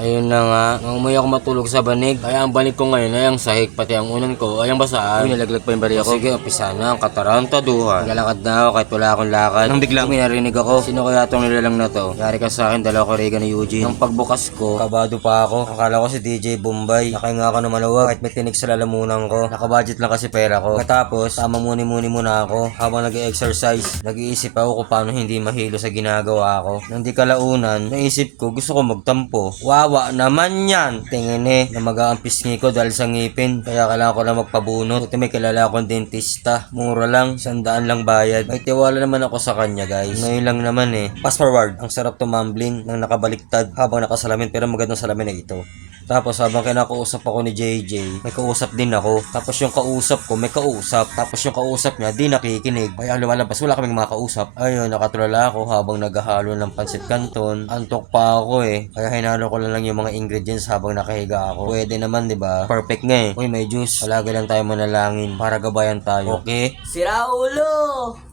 Ayun na nga, nang umuwi ako matulog sa banig. Kaya ang banig ko ngayon ay ang sahig, pati ang unan ko ay ang basaan. Uy, nalaglag pa yung bari ako. Sige, umpisa na ang katarantaduhan. Naglalakad na ako kahit wala akong lakad. Nang biglang may narinig ako, sino kaya itong nilalang na to? Yari ka sa akin, dalawa ko Regan ni Eugene. Nang pagbukas ko, kabado pa ako. Akala ko si DJ Bombay. Nakahinga ako ng maluwag kahit may tinik sa lalamunan ko. Nakabudget lang kasi pera ko. Pagkatapos, tama muni-muni muna ako. Habang nag-exercise, nag-iisip ako kung paano hindi mahilo sa ginagawa ko. Nang di kalaunan, naisip ko gusto ko magtampo. Wawa naman yan. Tingin na mag-aampisngi ko dahil sa ngipin. Kaya kailangan ko na magpabunot. Buti may kilala akong dentista. Mura lang, 100 lang bayad. May tiwala naman ako sa kanya guys. Ngayon lang naman Fast forward, ang sarap tumambling nang nakabaliktad habang nakasalamin pero magandang salamin na ito. Tapos habang kinakausap ako ni JJ, may kausap din ako. Tapos yung kausap ko, may kausap. Tapos yung kausap niya, di nakikinig. Kaya ang lumalabas, wala kaming makausap. Ayun, nakatulala ako habang naghahalo ng pansit canton. Antok pa ako Kaya hinalo ko lang yung mga ingredients habang nakahiga ako. Pwede naman, di ba? Perfect nga Uy, may juice. Palagi lang tayo manalangin para gabayan tayo. Okay? Sira ulo!